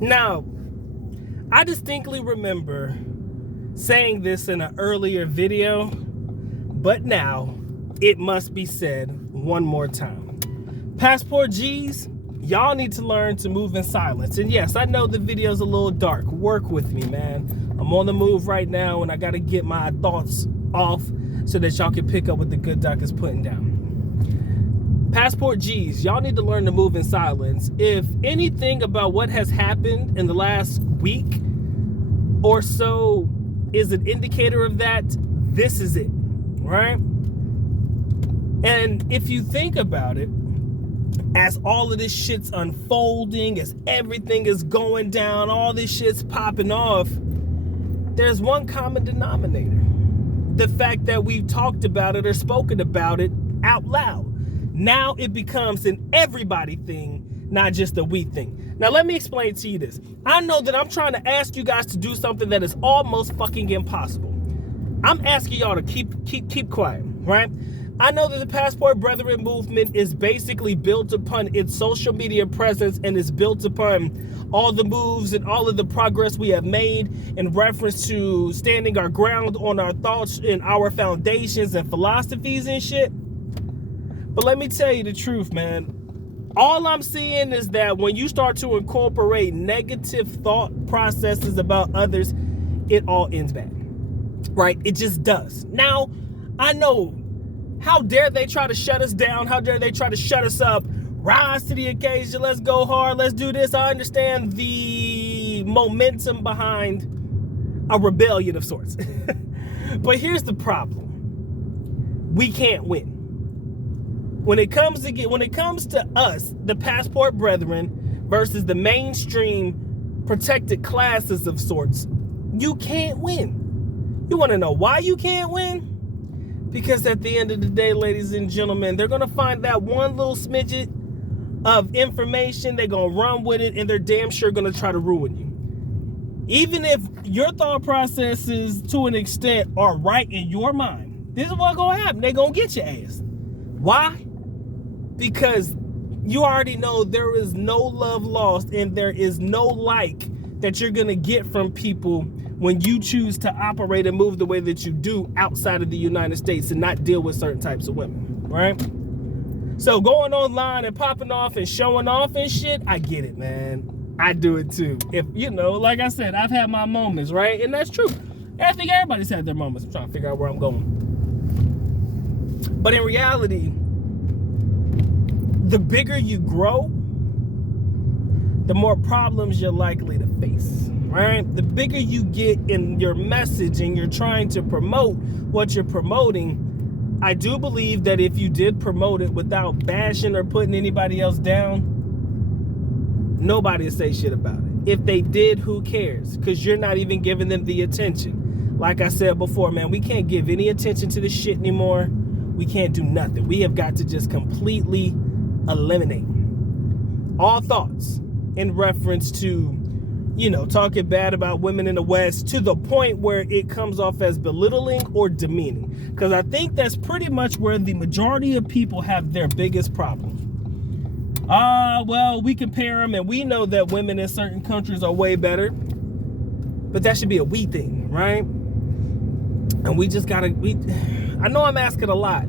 Now, I distinctly remember saying this in an earlier video, but now it must be said one more time. Passport G's, y'all need to learn to move in silence. And yes, I know the video's a little dark. Work with me, man. I'm on the move right now, and I got to get my thoughts off so that y'all can pick up what the good doc is putting down. Passport G's, y'all need to learn to move in silence. If anything about what has happened in the last week or so is an indicator of that, this is it, right? And if you think about it, as all of this shit's unfolding, as everything is going down, all this shit's popping off, there's one common denominator. The fact that we've talked about it or spoken about it out loud. Now it becomes an everybody thing, not just a we thing. Now let me explain to you this. I know that I'm trying to ask you guys to do something that is almost fucking impossible. I'm asking y'all to keep quiet, right? I know that the Passport Brethren movement is basically built upon its social media presence and is built upon all the moves and all of the progress we have made in reference to standing our ground on our thoughts and our foundations and philosophies and shit. But let me tell you the truth, man. All I'm seeing is that when you start to incorporate negative thought processes about others, it all ends bad, right? It just does. Now, I know, how dare they try to shut us down? How dare they try to shut us up? Rise to the occasion. Let's go hard. Let's do this. I understand the momentum behind a rebellion of sorts. But here's the problem. We can't win. When it comes to us, the Passport Brethren versus the mainstream protected classes of sorts, you can't win. You want to know why you can't win? Because at the end of the day, ladies and gentlemen, they're going to find that one little smidget of information, they're going to run with it, and they're damn sure going to try to ruin you. Even if your thought processes, to an extent, are right in your mind, this is what's going to happen. They're going to get your ass. Why? Because you already know there is no love lost and there is no like that you're going to get from people when you choose to operate and move the way that you do outside of the United States and not deal with certain types of women, right? So going online and popping off and showing off and shit, I get it, man. I do it too. If, you know, like I said, I've had my moments, right? And that's true. I think everybody's had their moments. I'm trying to figure out where I'm going. But in reality, the bigger you grow, the more problems you're likely to face, right? The bigger you get in your message and you're trying to promote what you're promoting, I do believe that if you did promote it without bashing or putting anybody else down, nobody would say shit about it. If they did, who cares? Because you're not even giving them the attention. Like I said before, man, we can't give any attention to this shit anymore. We can't do nothing. We have got to just completely eliminate all thoughts in reference to, you know, talking bad about women in the West to the point where it comes off as belittling or demeaning. Because I think that's pretty much where the majority of people have their biggest problem. Well, we compare them and we know that women in certain countries are way better. But that should be a we thing, right? And we just gotta, I know I'm asking a lot,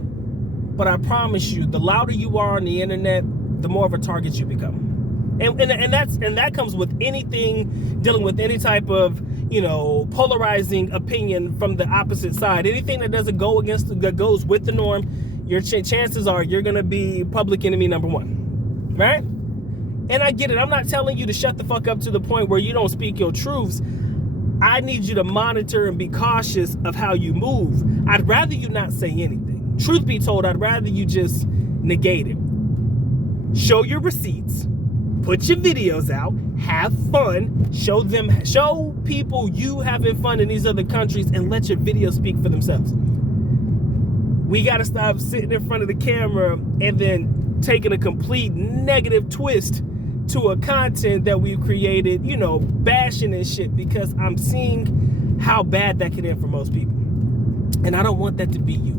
but I promise you, the louder you are on the internet, the more of a target you become. And that comes with anything, dealing with any type of, you know, polarizing opinion from the opposite side. Anything that doesn't go against, that goes with the norm, your chances are you're gonna be public enemy number one, right? And I get it. I'm not telling you to shut the fuck up to the point where you don't speak your truths. I need you to monitor and be cautious of how you move. I'd rather you not say anything. Truth be told, I'd rather you just negate it. Show your receipts. Put your videos out. Have fun. Show people you having fun in these other countries and let your videos speak for themselves. We got to stop sitting in front of the camera and then taking a complete negative twist to a content that we've created, you know, bashing and shit, because I'm seeing how bad that can end for most people. And I don't want that to be you.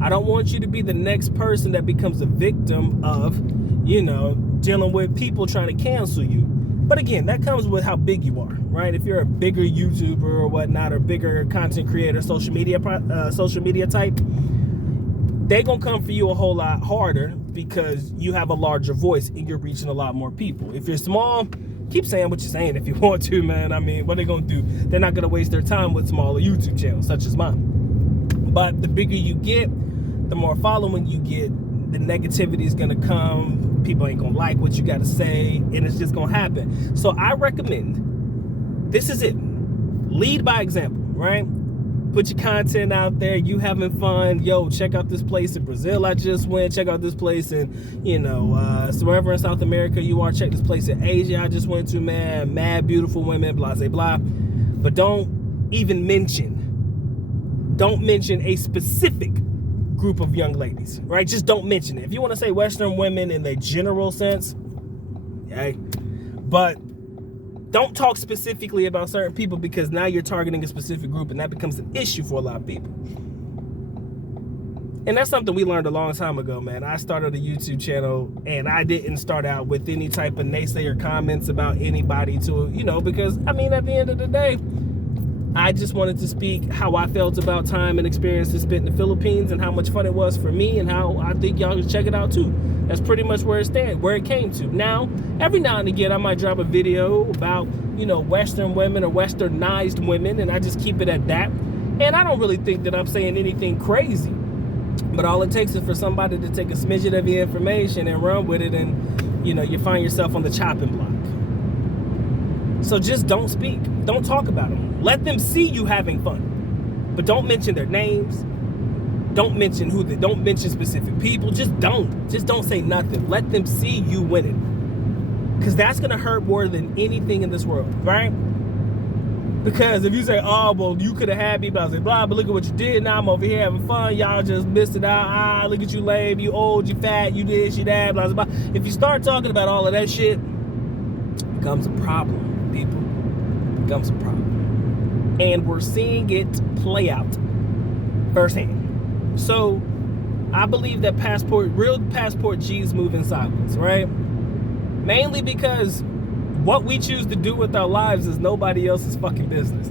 I don't want you to be the next person that becomes a victim of, you know, dealing with people trying to cancel you. But again, that comes with how big you are, right? If you're a bigger YouTuber or whatnot, or bigger content creator, social media type, they gonna come for you a whole lot harder because you have a larger voice and you're reaching a lot more people. If you're small, keep saying what you're saying if you want to, man. I mean, what are they gonna do? They're not gonna waste their time with smaller YouTube channels such as mine. But the bigger you get, the more following you get, the negativity is gonna come. People ain't gonna like what you gotta say, and it's just gonna happen. So I recommend, this is it, lead by example, right? Put your content out there, you having fun. Yo, check out this place in Brazil I just went. Check out this place in, so wherever in South America you are, check this place in Asia I just went to, man. Mad beautiful women, blah, blah, blah. But don't even mention a specific group of young ladies, right? Just don't mention it. If you want to say Western women in the general sense, okay, but don't talk specifically about certain people, because now you're targeting a specific group and that becomes an issue for a lot of people. And that's something we learned a long time ago, man. I started a YouTube channel and I didn't start out with any type of naysayer comments about anybody because, I mean, at the end of the day, I just wanted to speak how I felt about time and experiences spent in the Philippines and how much fun it was for me, and how I think y'all should check it out too. That's pretty much where it came to. Now, every now and again, I might drop a video about, Western women or Westernized women, and I just keep it at that. And I don't really think that I'm saying anything crazy, but all it takes is for somebody to take a smidget of your information and run with it, and, you find yourself on the chopping block. So just don't speak. Don't talk about them. Let them see you having fun. But don't mention their names. Don't mention don't mention specific people. Just don't say nothing. Let them see you winning. Because that's going to hurt more than anything in this world, right? Because if you say, oh, well, you could have had me, blah, blah, blah, but look at what you did. Now I'm over here having fun. Y'all just missed it out. Look at you lame. You old, you fat, you this, you that, blah, blah, blah. If you start talking about all of that shit, it becomes a problem. People, becomes a problem, and we're seeing it play out firsthand. So I believe that real passport G's move in silence, right? Mainly because what we choose to do with our lives is nobody else's fucking business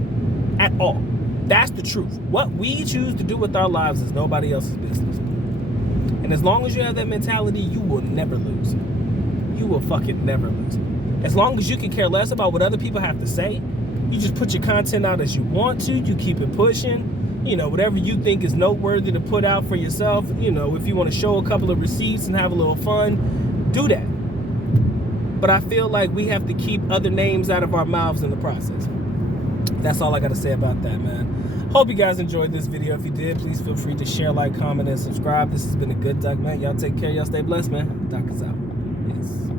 at all. That's the truth. What we choose to do with our lives is nobody else's business. And as long as you have that mentality, you will never lose. You will fucking never lose. As long as you can care less about what other people have to say, you just put your content out as you want to, you keep it pushing, whatever you think is noteworthy to put out for yourself, if you want to show a couple of receipts and have a little fun, do that. But I feel like we have to keep other names out of our mouths in the process. That's all I got to say about that, man. Hope you guys enjoyed this video. If you did, please feel free to share, like, comment, and subscribe. This has been a good Duck, man. Y'all take care. Y'all stay blessed, man. Duck is out. Peace.